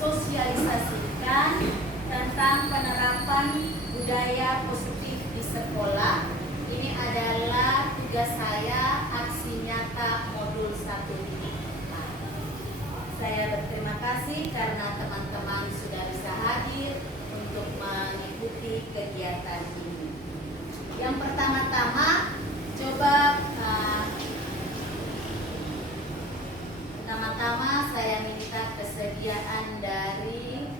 mensosialisasikan tentang penerapan budaya positif di sekolah. Ini adalah tugas saya, aksi nyata modul 1 ini. Saya berterima kasih karena teman-teman sudah bisa hadir untuk mengikuti kegiatan ini. Yang pertama-tama, pertama-tama saya minta kesediaan dari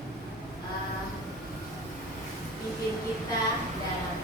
pimpin kita dalam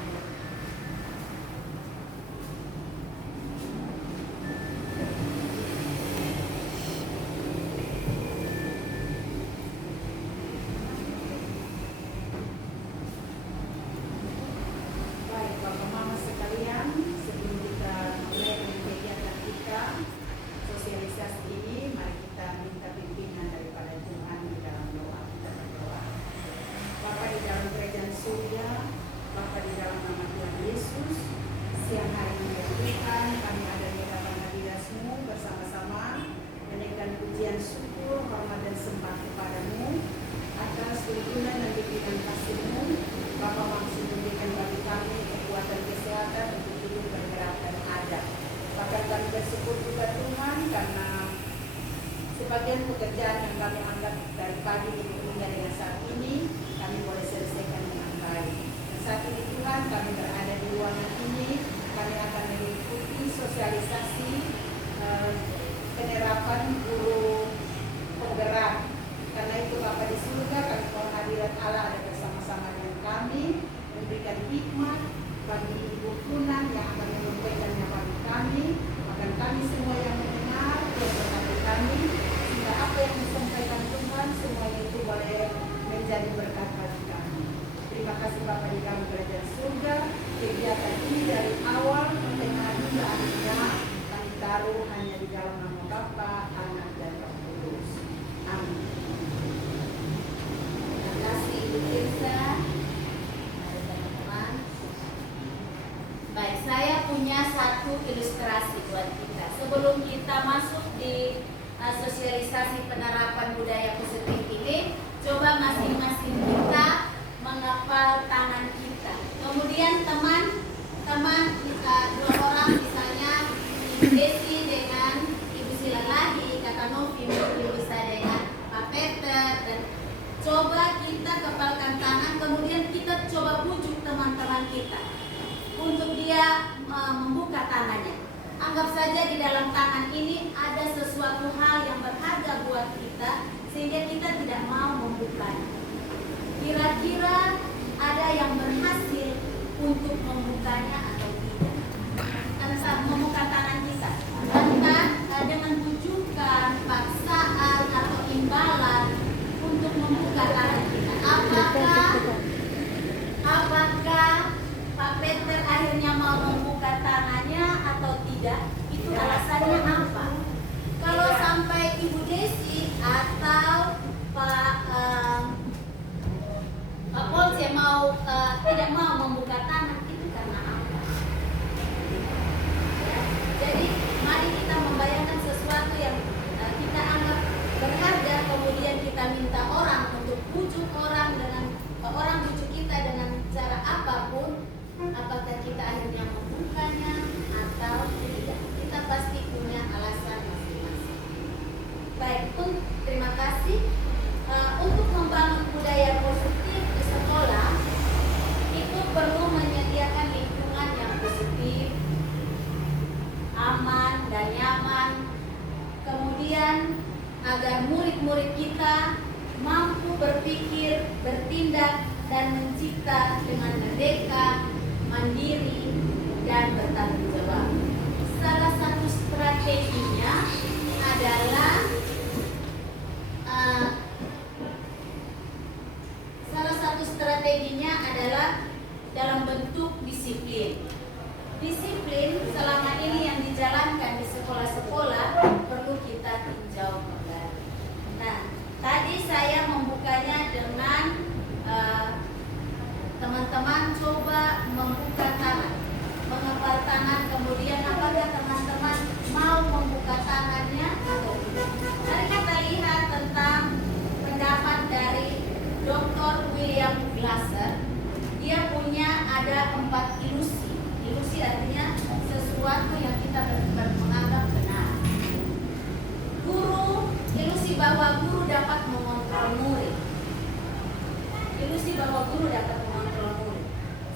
sebagian pekerjaan yang kami anggap dari pagi hingga dengan saat ini kami boleh selesaikan dengan baik. Dan saat ini Tuhan kami berada di ruangan ini, kami akan mengikuti sosialisasi penerapan guru penggerak. Karena itu Bapa di surga, kami mohon hadirat Allah ada bersama-sama dengan kami, memberikan hikmat bagi Ibu Tunan yang akan menyampaikannya bagi kami, bahkan kami semua yang mendengar dan berkati kami. Apa yang disampaikan Tuhan semuanya itu boleh menjadi berkat bagi kami. Terima kasih Bapak di dalam kerajaan surga. Kegiatan ini dari awal pertengahan hingga akhirnya kami taruh hanya di dalam nama Bapa, Anak dan Roh Kudus. Amin. Terima kasih Ibu Tirza. Mari teman-teman. Baik, saya punya satu ilustrasi buat kita. Sebelum kita masuk di sosialisasi penerapan budaya positif ini, coba masing-masing kita menghafal tangan kita. Kemudian teman-teman dua orang, misalnya Ibu Desi dengan Ibu Silalahi, Kakak Novi mungkin bisa dengan Pak Peter, dan coba kita kepalkan tangan. Kemudian kita coba bujuk teman-teman kita untuk dia membuka tangannya. Anggap saja di dalam tangan ini ada sesuatu hal yang berharga buat kita, sehingga kita tidak mau membukanya. Kira-kira ada yang berhasil untuk membukanya atau tidak? Karena saat membuka tangan kita, entah dengan bujukan, paksaan, atau imbalan untuk membuka tangan kita. Apakah Pak Peter akhirnya mau membuka tangannya atau tidak? Itu alasannya apa? Kalau sampai Ibu Desi atau Pak Polse tidak mau membuka tangan, itu karena apa? Ya, jadi mari kita membayangkan sesuatu yang kita anggap berharga, kemudian kita minta orang untuk bujuk orang bujuk kita dengan cara apapun. Apakah kita akhirnya membukanya atau tidak? Kita pasti punya alasan masing-masing. Baik, terima kasih. Untuk membangun budaya positif di sekolah, itu perlu menyediakan lingkungan yang positif, aman dan nyaman. Kemudian agar murid-murid kita mampu berpikir, bertindak, dan mencipta dengan merdeka, mandiri, dan bertanggung jawab. Salah satu strateginya adalah dalam bentuk disiplin. Disiplin selama ini yang dijalankan di sekolah-sekolah perlu kita tinjau kembali. Nah, tadi saya membukanya dengan teman-teman coba membuka tangan, mengepal tangan, kemudian apakah teman-teman mau membuka tangannya atau tidak. Mari kita lihat tentang pendapat William Glasser, dia punya ada 4 ilusi. Ilusi artinya sesuatu yang kita menganggap benar. Ilusi bahwa guru dapat mengontrol murid. Ilusi bahwa guru dapat mengontrol murid.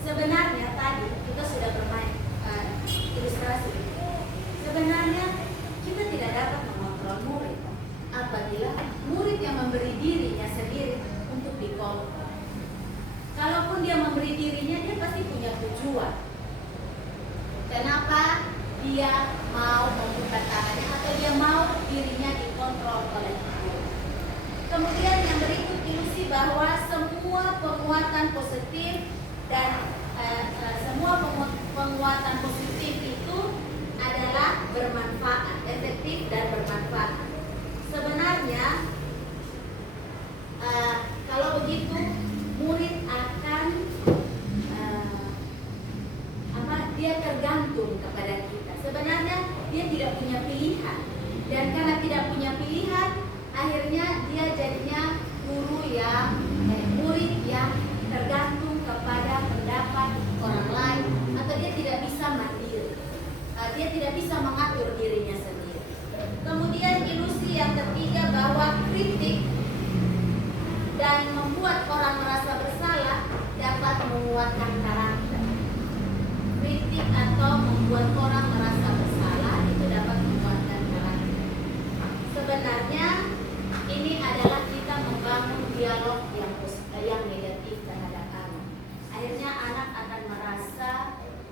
Sebenarnya tadi kita sudah bermain ilustrasi. Sebenarnya kita tidak dapat mengontrol murid apabila murid yang memberi dirinya sendiri untuk dikontrol. Kalaupun dia memberi dirinya, dia pasti punya tujuan. Kenapa dia mau membuka tangannya atau dia mau dirinya dikontrol oleh guru. Kemudian yang berikut ilusi bahwa semua penguatan positif dan penguatan positif itu adalah bermanfaat, efektif dan bermanfaat. Sebenarnya kalau begitu murid akan dia tergantung kepada kita. Sebenarnya dia tidak punya pilihan, dan karena tidak punya pilihan, akhirnya dia jadinya murid yang tergantung kepada pendapat orang lain, atau dia tidak bisa mandiri. Dia tidak bisa mengatur dirinya sendiri. Kemudian ilusi yang ketiga bahwa kritik dan membuat orang merasa bersalah dapat menguatkan karakter. Kritik atau membuat orang merasa bersalah itu dapat menguatkan karakter. Sebenarnya ini adalah kita membangun dialog yang negatif terhadap anak. Akhirnya anak akan merasa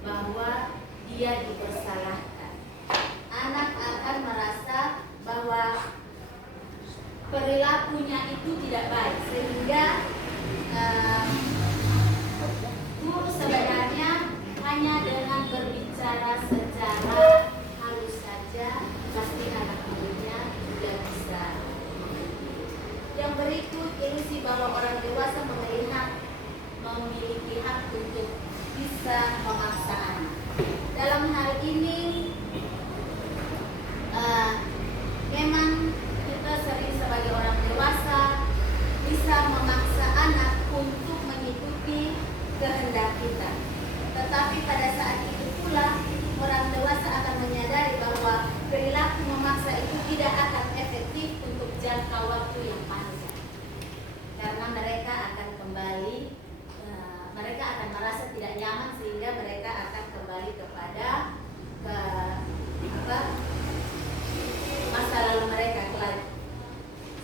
bahwa dia dipersalahkan. Anak akan merasa bahwa perilakunya itu tidak baik, sehingga guru sebenarnya hanya dengan berbicara secara halus saja pasti anak muridnya sudah bisa mengerti. Yang berikut ilusi bahwa orang dewasa memiliki hak untuk bisa memaksa anak. Dalam hal ini memang kita sering sebagai orang dewasa bisa memaksa anak untuk mengikuti kehendak kita. Tetapi pada saat itu pula orang dewasa akan menyadari bahwa perilaku memaksa itu tidak akan efektif untuk jangka waktu yang panjang, karena mereka akan merasa tidak nyaman, sehingga mereka akan kembali kepada masa lalu mereka lagi.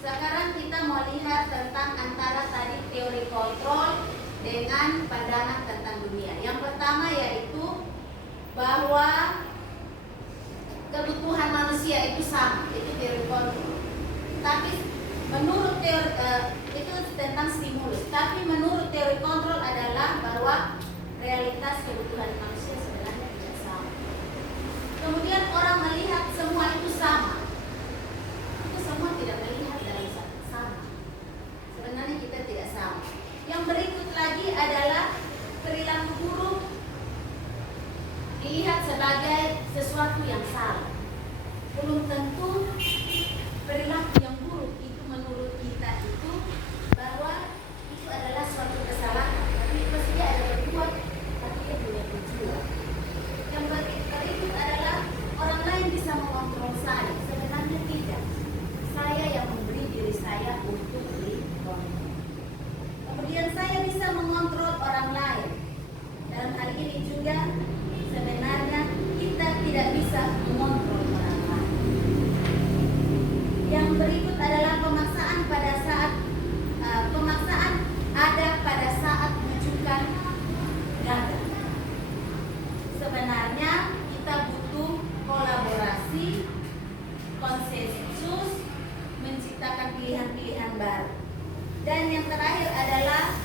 Sekarang kita mau lihat tentang antara tadi teori kontrol dengan pandangan tentang dunia. Yang pertama yaitu bahwa kebutuhan manusia itu sama, itu teori kontrol. Tapi menurut teori itu tentang stimulus. Tapi menurut teori kontrol adalah bahwa realitas kebutuhan manusia sebenarnya tidak sama. Kemudian orang melihat semua itu sama. Itu semua tidak melihat dalam sama. Sebenarnya kita tidak sama. Yang berikut lagi adalah perilaku buruk dilihat sebagai sesuatu yang salah. Belum tentu perilaku yang buruk itu menurut kita itu bahwa itu adalah suatu kesalahan, tapi pasti dia ada berbuat, tapi dia punya tujuan. Yang berikut adalah orang lain bisa mengontrol saya. Sebenarnya tidak. Saya yang memberi diri saya untuk dikontrol. Kemudian saya bisa mengontrol orang lain. Dalam hal ini juga sebenarnya kita tidak bisa mengontrol orang lain. Yang berikut adalah pemaksaan ada pada saat rujukan gagal. Sebenarnya kita butuh kolaborasi, konsensus, menciptakan pilihan-pilihan baru. Dan yang terakhir adalah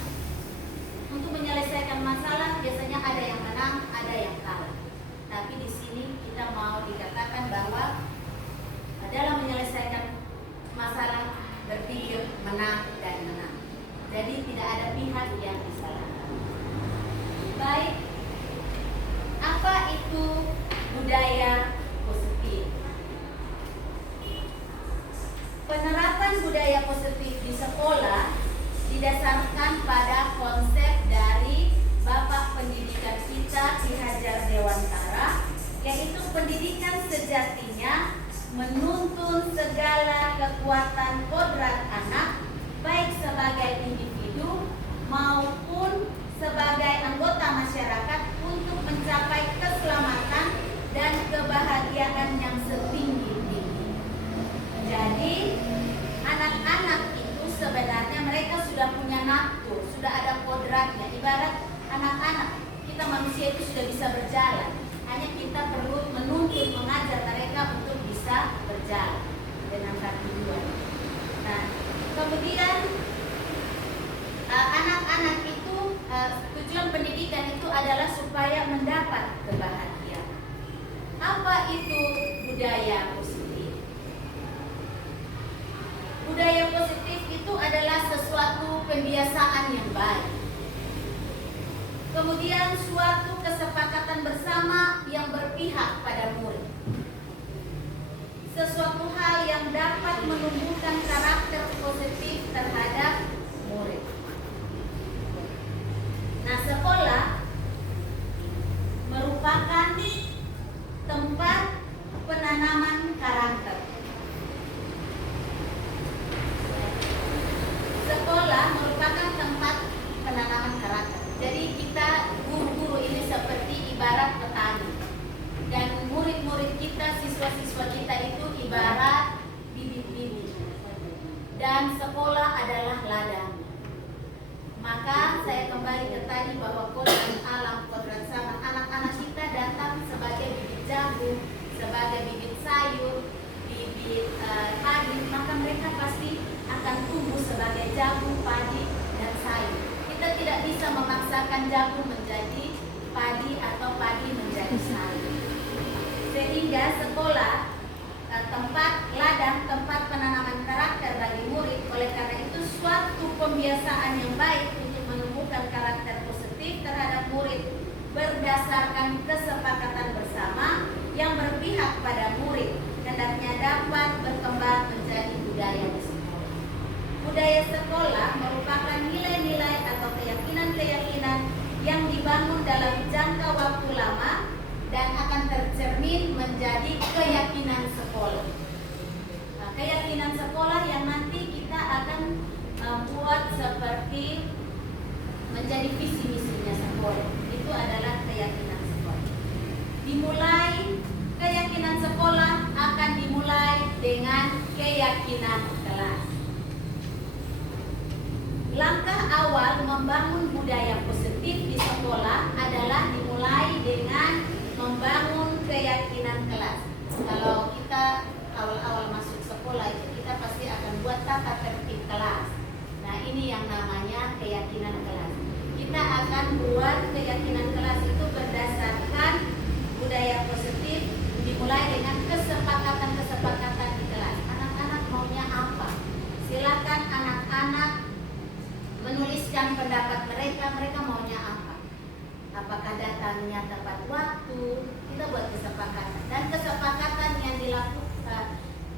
untuk menyelesaikan masalah biasanya ada yang menang, ada yang kalah. Tapi di sini kita mau dikatakan bahwa dalam menyelesaikan masalah berpikir menang dan menang. Jadi tidak ada pihak yang disalahkan. Baik, apa itu budaya positif? Penerapan budaya positif di sekolah didasarkan pada menuntun segala kekuatan kodrat anak, baik sebagai individu maupun sebagai anggota masyarakat untuk mencapai keselamatan dan kebahagiaan yang setinggi-tinggi. Jadi anak-anak itu sebenarnya mereka sudah punya nafsu, sudah ada kodratnya. Ibarat anak-anak, kita manusia itu sudah bisa berjalan. Hanya kita perlu menuntun, mengajar mereka untuk bisa berjalan dengan kaki dua. Nah, kemudian anak-anak itu tujuan pendidikan itu adalah supaya mendapat kebahagiaan. Apa itu budaya positif? Budaya positif itu adalah sesuatu pembiasaan yang baik. Kemudian suatu kesepakatan bersama yang berpihak pada murid. Sesuatu hal yang dapat menumbuhkan karakter positif terhadap murid. Nah, sekolah merupakan tempat penanaman karakter. Sekolah merupakan tempat penanaman karakter. Jadi kita guru-guru ini seperti ibarat petani, dan murid-murid kita, siswa-siswa kita itu ibarat bibit-bibit, dan sekolah adalah ladang. Maka saya kembali ke tadi bahwa kodrat alam, kodrat sama, anak-anak kita datang sebagai bibit jagung, sebagai bibit sayur, bibit padi, maka mereka pasti akan tumbuh sebagai jagung, padi, dan sayur. Kita tidak bisa memaksakan jagung menjadi padi atau padi menjadi sayur. Sehingga sekolah tempat ladang, tempat penanaman karakter bagi murid. Oleh karena itu suatu pembiasaan yang baik untuk menumbuhkan karakter positif terhadap murid berdasarkan kesepakatan bersama yang berpihak pada murid, hendaknya dapat berkembang menjadi budaya di sekolah. Budaya sekolah merupakan nilai-nilai atau keyakinan-keyakinan yang dibangun dalam jangka waktu lama dan akan tercermin menjadi keyakinan sekolah. Nah, keyakinan sekolah yang nanti kita akan buat seperti menjadi visi misinya sekolah. Itu adalah keyakinan sekolah. Dimulai keyakinan sekolah akan dimulai dengan keyakinan kelas. Langkah awal membangun budaya positif di sekolah adalah dimulai dengan membangun keyakinan kelas. Kalau kita awal-awal masuk sekolah itu kita pasti akan buat tata tertib kelas. Nah, ini yang namanya keyakinan kelas. Kita akan buat keyakinan kelas itu berdasarkan budaya positif, dimulai dengan kesepakatan-kesepakatan di kelas. Anak-anak maunya apa? Silakan anak-anak menuliskan pendapat mereka maunya apa. Apakah datangnya tepat waktu? Kita buat kesepakatan, dan kesepakatan yang dilakukan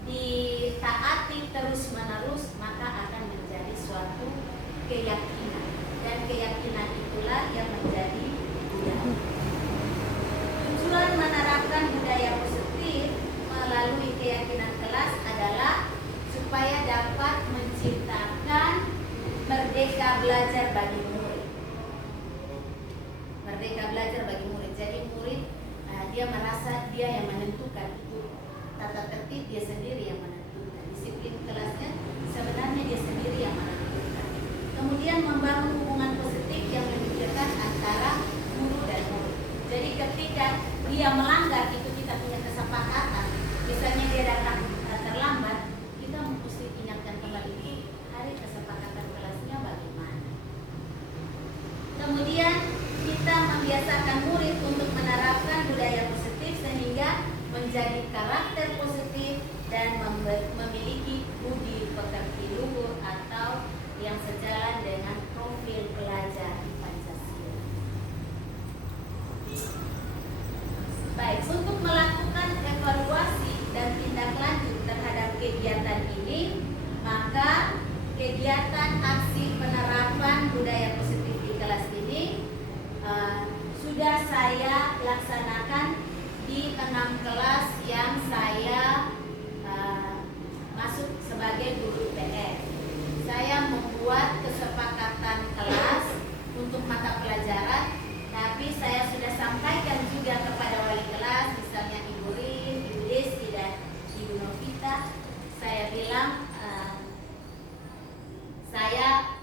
ditaati terus menerus, maka akan menjadi suatu keyakinan, dan keyakinan itulah yang menjadi budaya. Tujuan menerapkan budaya positif melalui keyakinan kelas adalah supaya dapat menciptakan merdeka belajar bagi murid. Merdeka belajar bagi murid. Jadi murid dia merasa dia yang menentukan itu. Tata tertib dia sendiri yang menentukan. Disiplin kelasnya sebenarnya dia sendiri yang menentukan. Kemudian membangun hubungan positif yang memikirkan antara guru dan murid. Jadi ketika dia melanggar itu, kita punya kesepakatan. Misalnya dia datang terlambat, kita mesti ingatkan kembali itu hari kesepakatan kelasnya bagaimana. Kemudian kita membiasakan murid untuk menerapkan budaya positif sehingga menjadi karakter positif dan memiliki budi pekerti luhur atau yang sejalan dengan profil pelajar Pancasila. Baik, untuk melakukan evaluasi dan tindak lanjut terhadap kegiatan ini, maka kegiatan aksi penerapan budaya positif di kelas ini sudah saya laksanakan di 6 kelas yang saya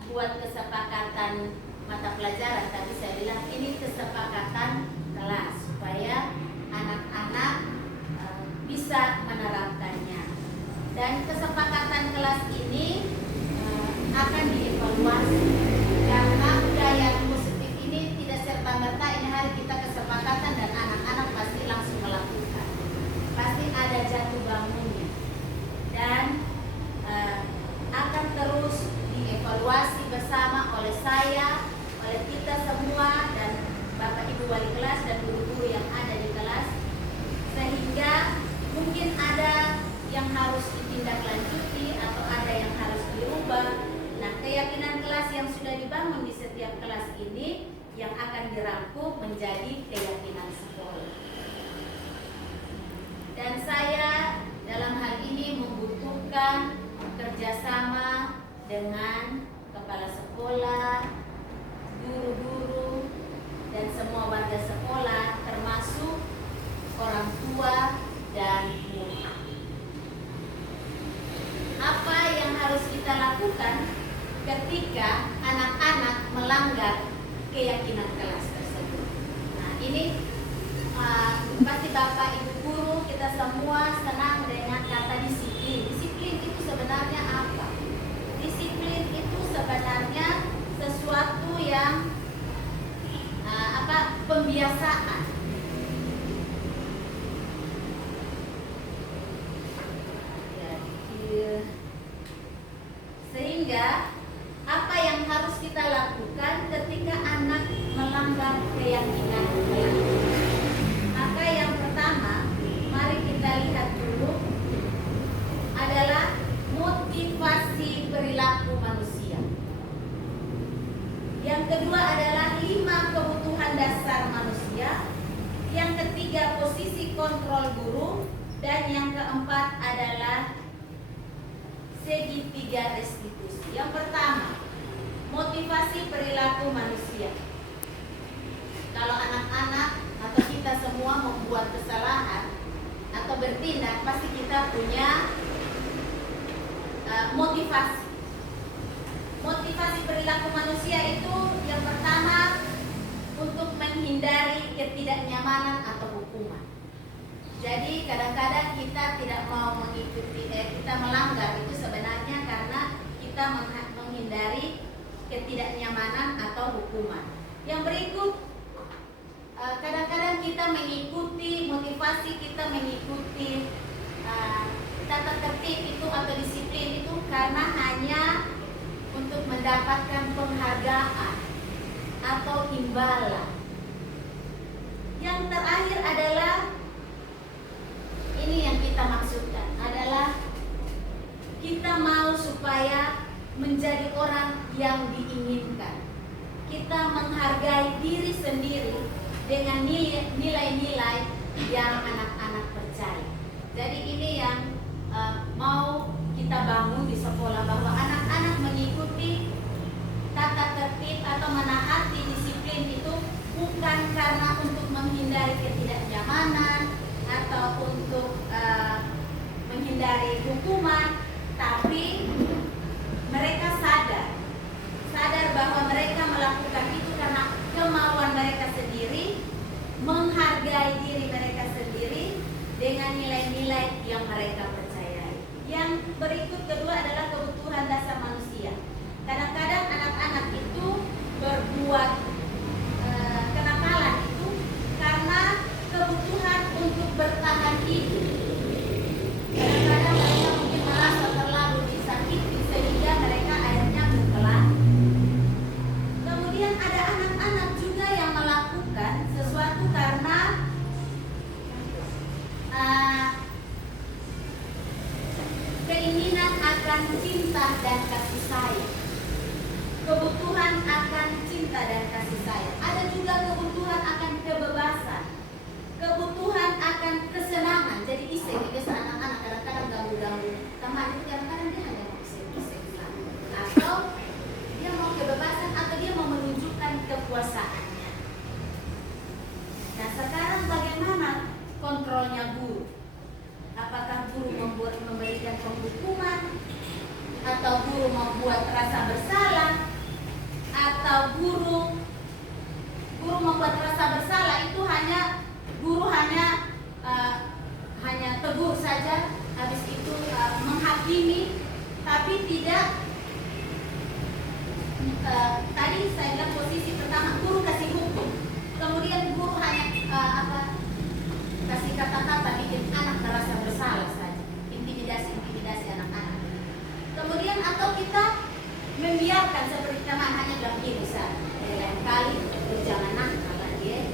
buat kesepakatan mata pelajaran, tapi saya bilang ini kesepakatan kelas supaya anak-anak bisa menerapkannya. Dan kesepakatan kelas ini akan dievaluasi karena budaya positif ini tidak serta-merta ini hari kita kesepakatan dan anak-anak pasti langsung melakukan. Pasti ada jatuh bangunnya dan akan terus dievaluasi bersama oleh saya, oleh kita semua dan Bapak Ibu wali kelas dan guru-guru yang ada di kelas, sehingga mungkin ada yang harus ditindaklanjuti atau ada yang harus dirubah. Nah, keyakinan kelas yang sudah dibangun di setiap kelas ini yang akan dirangkum menjadi keyakinan sekolah. Dan saya dalam hal ini membutuhkan kerjasama dengan kepala sekolah, guru-guru, dan semua warga sekolah, termasuk orang tua dan murid. Apa yang harus kita lakukan ketika anak-anak melanggar keyakinan kelas tersebut? Nah, ini pasti Bapak Ibu guru kita semua senang dengan kata disiplin. Disiplin itu sebenarnya apa? Disiplin itu sebenarnya sesuatu yang pembiasaan. Sehingga apa yang harus kita lakukan ketika anak melanggar keyakinan kelas? Maka yang pertama, mari kita lihat dulu adalah motivasi perilaku manusia. Yang kedua adalah 5 kebutuhan dasar manusia. Yang ketiga, posisi kontrol guru. Dan yang keempat adalah segitiga restitusi. Yang pertama, motivasi perilaku manusia. Kalau anak-anak atau kita semua membuat kesalahan atau bertindak, pasti kita punya motivasi. Motivasi perilaku manusia itu yang pertama untuk menghindari ketidaknyamanan atau hukuman. Jadi kadang-kadang kita tidak mau mengikuti, kita melanggar itu sebenarnya karena kita menghindari ketidaknyamanan atau hukuman. Yang berikut, kadang-kadang kita mengikuti, motivasi kita mengikuti tata tertib itu atau disiplin itu karena hanya untuk mendapatkan penghargaan atau imbalan. Yang terakhir adalah ini yang kita maksudkan adalah kita mau supaya menjadi orang yang diinginkan. Kita menghargai diri sendiri dengan nilai-nilai yang anak-anak percaya. Jadi ini yang mau kita bangun di sekolah, bahwa anak-anak mengikuti tata tertib atau menaati disiplin itu bukan karena untuk menghindari ketidaknyamanan atau untuk menghindari hukuman, tapi mereka sadar bahwa mereka melakukan itu karena kemauan mereka sendiri, menghargai diri mereka sendiri dengan nilai-nilai yang mereka percayai. Yang berikut kedua adalah kebutuhan dasar manusia. Kadang-kadang anak-anak itu berbuat kenakalan itu karena kebutuhan untuk bertahan hidup. Kadang-kadang mereka mungkin merasa terlalu tadi saya bilang posisi pertama guru kasih hukum, kemudian guru hanya kasih kata-kata bikin anak merasa bersalah saja, intimidasi anak-anak. Kemudian atau kita membiarkan seperti teman hanya bilang begini saja, lain kali jangan nakal dia.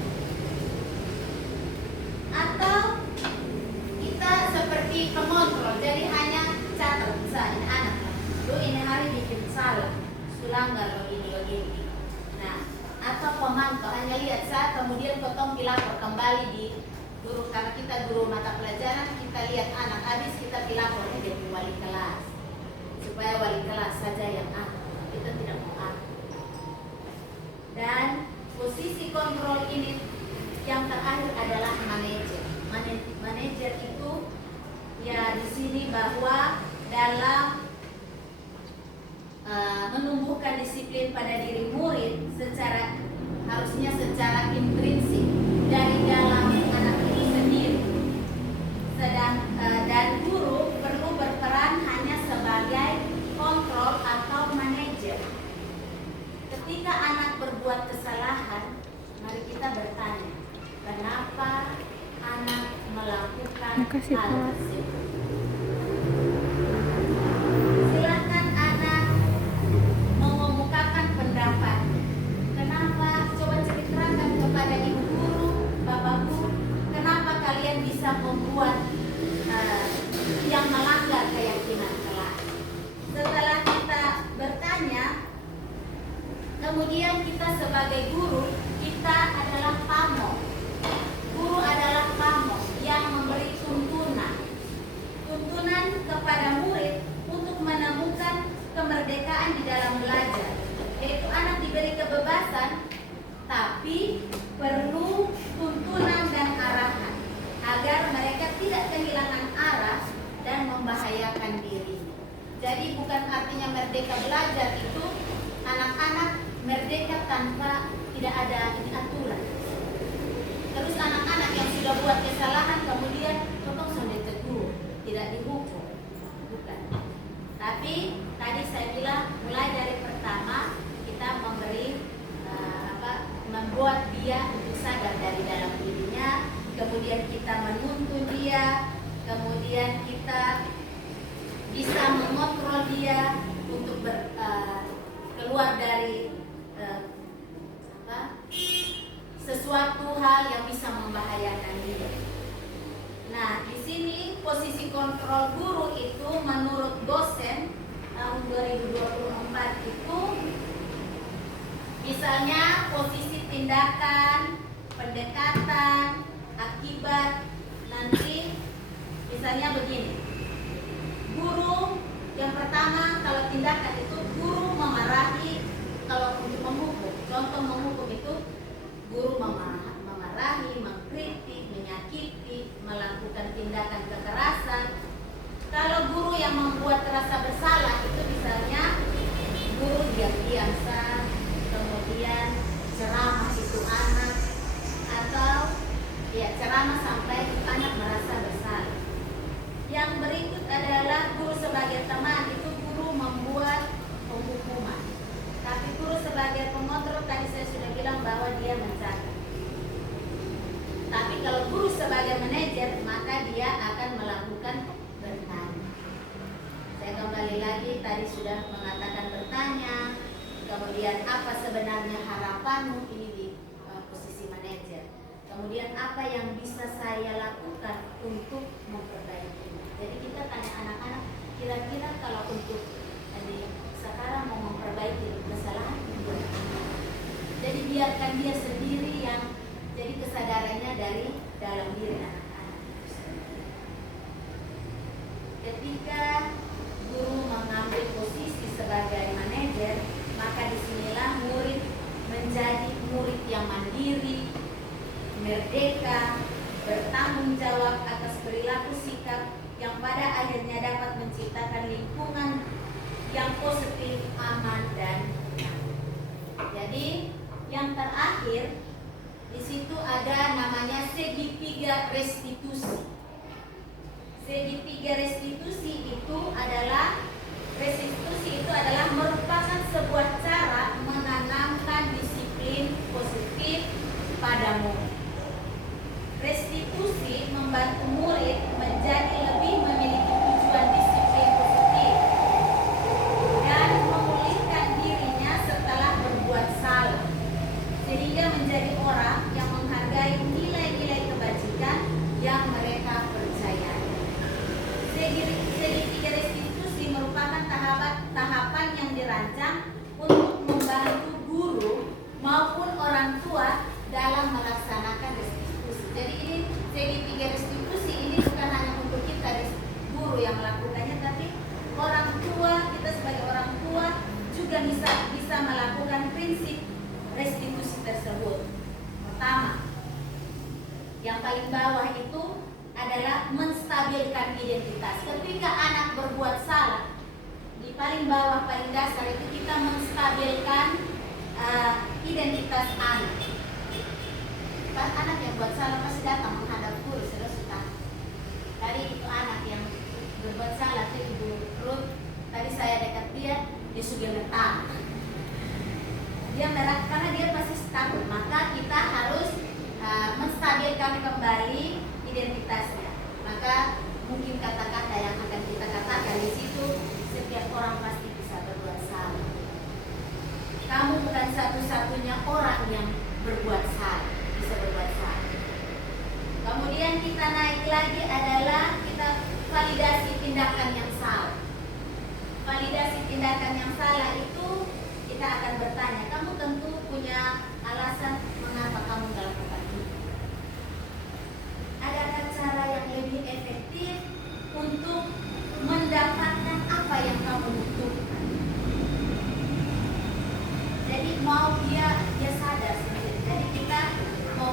Atau kita seperti pengontrol, jadi hanya catat misalnya anak, lu ini hari bikin salah, langgar begini. Nah, atau pemantau hanya lihat saat kemudian potong lapor kembali di guru, karena kita guru mata pelajaran, kita lihat anak habis kita lapor ke wali kelas supaya wali kelas saja yang kita tidak mau Dan posisi kontrol ini yang terakhir adalah manajer. Manajer itu ya di sini bahwa dalam menumbuhkan disiplin pada diri murid harusnya secara intrinsik dari dalam anak itu sendiri. Dan guru perlu berperan hanya sebagai kontrol atau manajer. Ketika anak berbuat kesalahan, mari kita bertanya, kenapa anak melakukan hal tersebut? Silakan anak mengemukakan pendapat. Kenapa? Coba ceritakan kepada ibu guru, bapak guru, kenapa kalian bisa membuat yang melanggar keyakinan kelas. Setelah kita bertanya, kemudian kita sebagai guru, kita adalah pamong. Guru adalah pamong yang memberi tuntunan kepada murid untuk menemukan kemerdekaan di dalam belajar. Yaitu anak diberi kebebasan, tapi perlu tuntunan dan arahan agar mereka tidak kehilangan arah dan membahayakan diri. Jadi bukan artinya merdeka belajar itu anak-anak merdeka tanpa tidak ada aturan. Terus anak-anak yang sudah buat kesalahan kemudian potong sampai tegur, tidak dihukum. Bukan. Tapi tadi saya bilang mulai dari pertama kita memberi membuat dia untuk sadar dari dalam dirinya, kemudian kita menuntun dia, kemudian kita bisa mengontrol dia untuk keluar dari sesuatu hal yang bisa membahayakan dia. Nah, di sini posisi kontrol guru itu menurut dosen tahun 2024 itu misalnya posisi tindakan, pendekatan, akibat, nanti misalnya begini. Guru yang pertama kalau tindakan itu guru memarahi, kalau untuk menghukum, contoh menghukum itu guru memarahi, mengkritik, menyakiti, melakukan tindakan kekerasan. Kalau guru yang membuat rasa bersalah itu misalnya guru diam-diam saja, kemudian ceramah itu anak, atau ya ceramah sampai anak merasa bersalah. Yang berikut adalah guru sebagai teman, itu guru membuat penghukuman. Tapi guru sebagai pengontrol tadi saya sudah bilang bahwa dia mencatat. Tapi kalau guru sebagai manajer maka dia akan melakukan bertanya. Saya kembali lagi tadi sudah mengatakan bertanya. Kemudian apa sebenarnya harapanmu, ini di posisi manajer. Kemudian apa yang bisa saya lakukan untuk memperbaiki. Jadi kita tanya anak-anak, kira-kira kalau untuk sekarang mau memperbaiki kesalahan, jadi biarkan dia sendiri yang jadi kesadarannya dari dalam diri anak-anak. Ketika guru mengambil posisi sebagai manajer, maka disinilah murid menjadi murid yang mandiri, merdeka, bertanggung jawab atas perilaku sikap yang pada akhirnya dapat menciptakan lingkungan yang positif, aman, dan nyaman. Jadi yang terakhir di situ ada namanya segitiga restitusi. Segitiga restitusi itu adalah merupakan sebuah cara menanam menstabilkan identitas anak. Kan anak yang buat salah pasti datang menghadap guru, sudah. Tadi itu anak yang berbuat salah itu Ibu Ruth. Tadi saya dekat dia sudah letak. Dia merah karena dia pasti takut. Maka kita harus menstabilkan kembali identitasnya. Maka mungkin kata-kata yang akan kita katakan di situ, setiap orang pasti bisa berbuat salah. Kamu bukan satu-satunya orang yang berbuat salah, bisa berbuat salah. Kemudian kita naik lagi adalah kita validasi tindakan yang salah. Validasi tindakan yang salah itu kita akan bertanya, kamu tentu punya alasan mengapa kamu melakukan itu. Adakah cara yang lebih efektif untuk mendapatkan apa yang kamu butuhkan? Jadi mau dia sadar sendiri. Jadi kita mau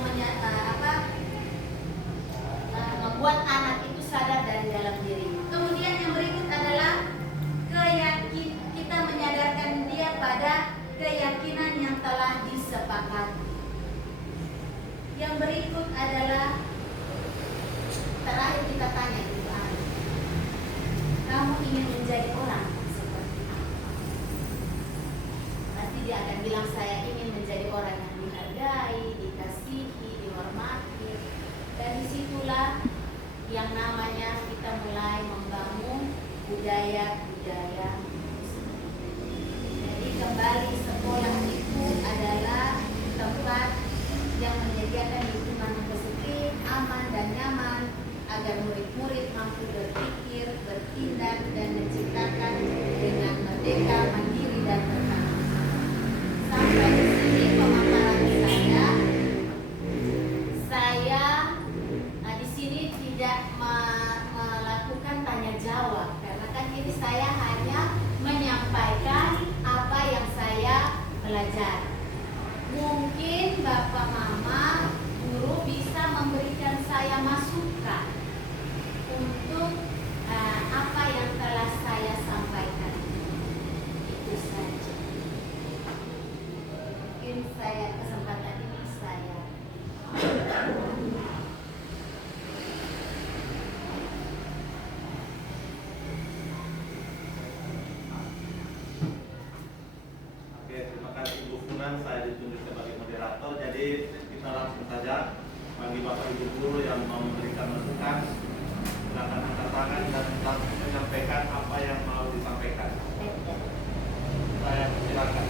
membuat anak itu sadar dari dalam dirinya. Kemudian yang berikut adalah kita menyadarkan dia pada keyakinan yang telah disepakati. Yang berikut adalah terakhir kita tanya itu anak, kamu ingin menjadi orang seperti apa? Pasti dia akan bilang saya ingin menjadi orang yang dihargai, dikasihi, dihormati. Dan disitulah yang namanya kita mulai membangun budaya-budaya. Jadi kembali sekolah itu adalah tempat yang menyediakan lingkungan yang positif, aman dan nyaman agar murid-murid mampu berpikir, bertindak dan menciptakan dengan merdeka, mandiri dan bertanggung jawab. Sampai di sini pemaparan saya di sini tidak melakukan tanya jawab karena kan ini saya hanya menyampaikan apa yang saya pelajari. Mungkin Bapak Mama guru bisa memberikan saya masukan untuk apa yang telah saya sampaikan. Itu saja. Mungkin saya kesempatan ini saya terima kasih Bu Funan, saya ditunjuk sebagai moderator. Jadi kita langsung saja bagi Bapak Ibu guru yang mau memberikan masukan, silakan angkat tangan dan langsung menyampaikan apa yang mau disampaikan. Saya silakan.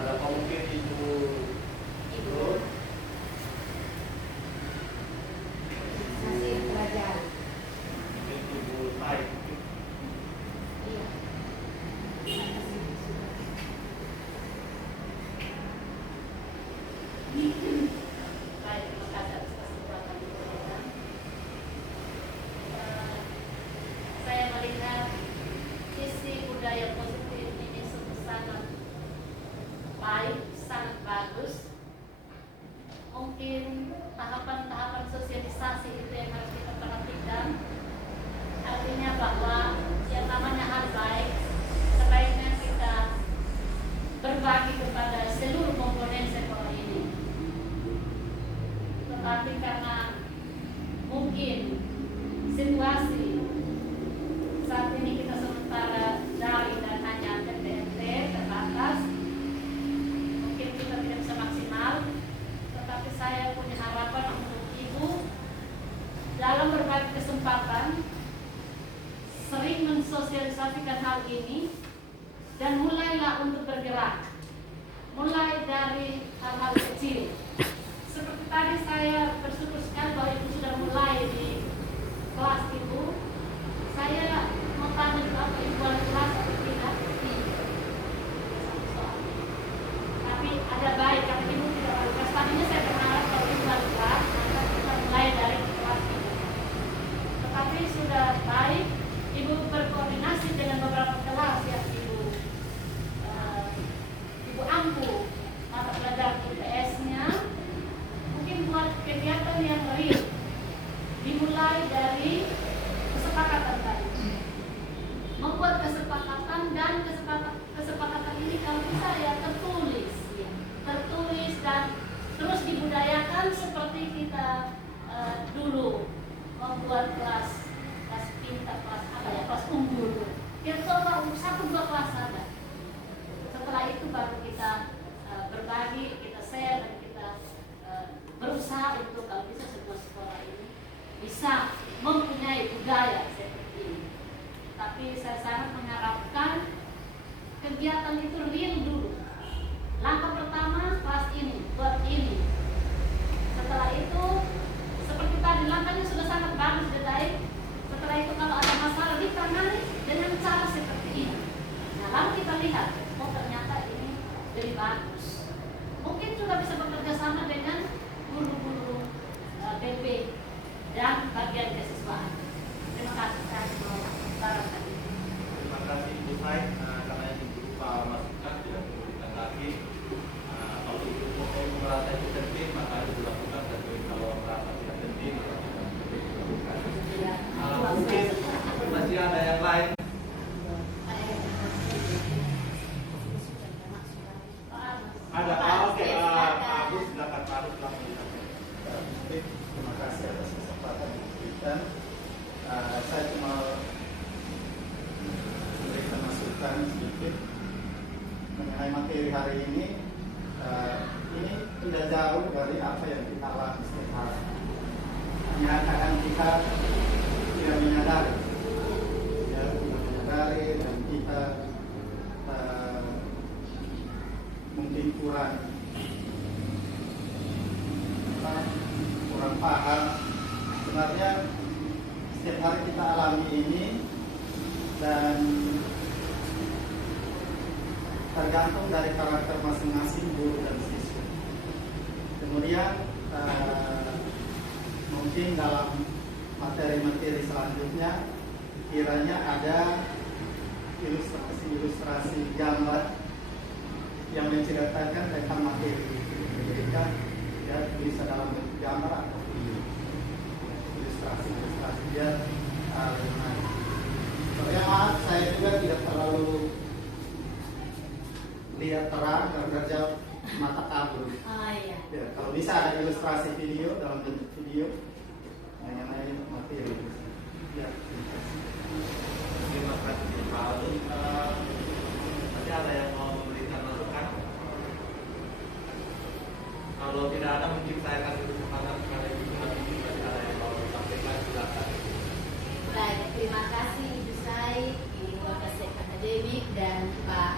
Ada mungkin Ibu Ruth? masih belajar. Ibu Sai. Iya. Baik, terima kasih atas kesempatan diberikan. Saya melihat sisi budaya positif ini sangat baik, sangat bagus. Mungkin tahapan-tahapan sosialisasi itu yang harus kita perhatikan. Artinya bahwa yang namanya hal baik sebaiknya kita berbagi kepada seluruh komponen sekolah ini. Tetapi karena mungkin situasi saat ini kita sementara daring dan hanya TTT terbatas, mungkin kita tidak bisa maksimal. Tetapi saya punya harapan untuk Ibu dalam berbagai kesempatan sering mensosialisasikan hal ini dan mulailah untuk bergerak. Mulai dari hal-hal kecil. Seperti tadi saya bersyukur sekali bahwa Ibu sudah mulai di kelas Ibu. Saya mau tanya juga apa Ibu ada kelas atau tidak? Tapi ada baik karena Ibu tidak ada kelas. Tadinya saya berharap kalau Ibu ada kelas, maka kita mulai dari kelas ini. Tetapi sudah baik, Ibu berkoordinasi dengan beberapa kelas yang Ibu ampu mata pelajaran IPS-nya. Mungkin buat kalau bisa semua sekolah ini bisa mempunyai budaya seperti ini. Tapi saya sangat mengharapkan kegiatan itu real dulu. Langkah pertama kelas ini, buat ini. Setelah itu, seperti tadi langkahnya sudah sangat bagus dan baik. Setelah itu kalau ada masalah ditangani dengan cara seperti ini. Nah, lalu kita lihat, oh ternyata ini lebih bagus. Mungkin sudah bisa bekerja sama dengan guru-guru BP dan bagian kesiswaan. Terima kasih. Saya mau sarankan itu. Terima kasih Ibu Sai, karena ini berupa masukan tidak perlu ditanggapi. Kalau Ibu merasa itu penting, maka itu dilakukan. Dan kalau merasa tidak penting, maka tidak dilakukan. Mungkin masih ada yang lain. Ada. Oke, Pak Agus, silakan Pak Agus langsung. Terima kasih atas kesempatan yang diberikan. Saya cuma memberikan masukan sedikit mengenai materi hari ini. Ini tidak jauh dari apa yang kita alami setiap hari. Hanya kadang kita tidak menyadari, tidak menyadari, dan kita mungkin kurang paham. Sebenarnya setiap hari kita alami ini dan tergantung dari karakter masing-masing guru dan siswa. Kemudian mungkin dalam materi-materi selanjutnya kiranya ada ilustrasi gambar yang menceritakan tentang materi pendidikan, ya bisa dalam bentuk gambar atau video, ilustrasi biar lebih menarik. Soalnya maaf, saya juga tidak terlalu lihat terang kerja mata kabur. Iya. Ya, kalau bisa ada ilustrasi video dalam bentuk video yang lain materi. Ya, Terima kasih Pak Agus. Masih ada yang mau memberikan masukan? Kalau tidak ada, mungkin saya kasih kesempatan kepada Ibu Nanti. Masih ada yang mau disampaikan, silakan. Baik, terima kasih Ibu Sai, Ibu Wakasek Akademik dan Pak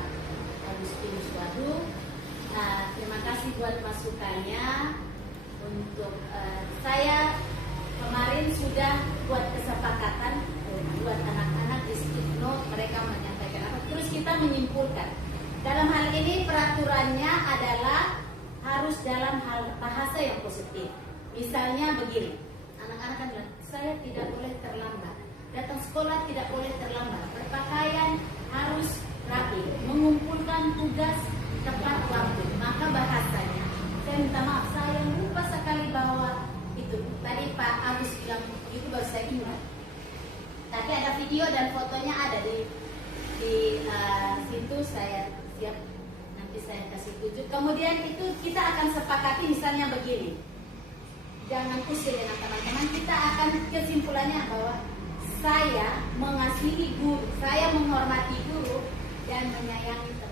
Agustinus Wadu. Terima kasih buat masukannya. Untuk saya kemarin sudah buat kesepakatan buat anak-anak di stick note, mereka menyampaikan apa, terus kita menyimpulkan. Dalam hal ini peraturannya adalah harus dalam hal bahasa yang positif. Misalnya begini, anak-anak kan bilang, saya tidak boleh terlambat, datang sekolah tidak boleh terlambat, berpakaian harus rapi, mengumpulkan tugas tepat waktu. Maka bahasanya, saya minta maaf, saya lupa sekali bahwa itu tadi Pak Agus bilang itu baru saya ingat. Tapi ada video dan fotonya ada di situ, saya siap nanti saya kasih tunjuk. Kemudian itu kita akan sepakati misalnya begini. Jangan pusing dengan teman-teman, kita akan kesimpulannya bahwa saya mengasihi guru, saya menghormati guru dan menyayangi teman.